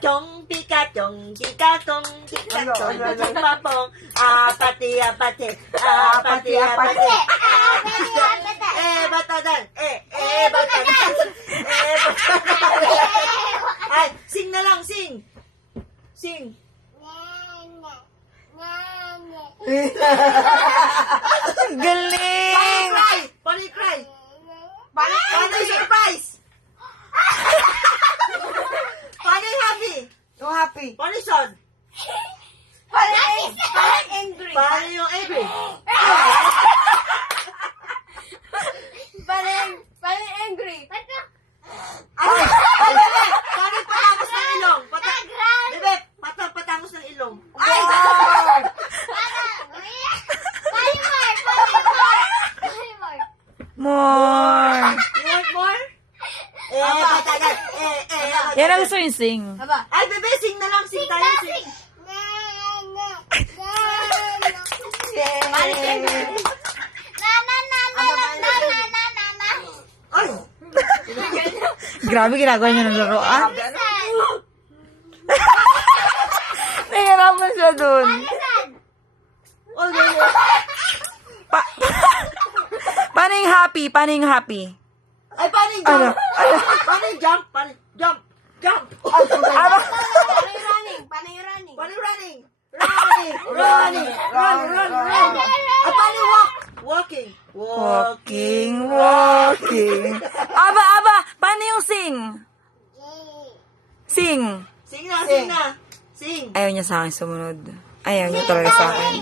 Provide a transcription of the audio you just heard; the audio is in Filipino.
Pikachong, pikachong, pikachong, pikachong, papong, apati, apati, apati, apati, batadan, batadan, ay, sing na lang, sing. Sing. Galing! Paano cry? Paano surprise? Paano happy? No happy. Paano sad? Parang angry. Paano yung angry? Parang angry. Ay! Paano patangos ng ilong? Bebe, patangos ng ilong. Ay! More. You want more? Patagan. Yan ang gusto yung sing. Ay, bebe, sing na lang. Sing tayo, sing. Ay! Grabe ginagawa niya ng laruan. Nahihirapan siya dun. Oh, no. Paano yung happy? Paano yung happy? Ay, paano yung jump? Paano yung jump? Paano jump? Jump! Aba, Paano yung running? Running! Run! Ay, paano yung walk? Walking. walking. Aba, paano yung sing? Sing. Sing na. Sing. Ayaw niya sa akin sumunod. Ayaw niya talaga sa akin.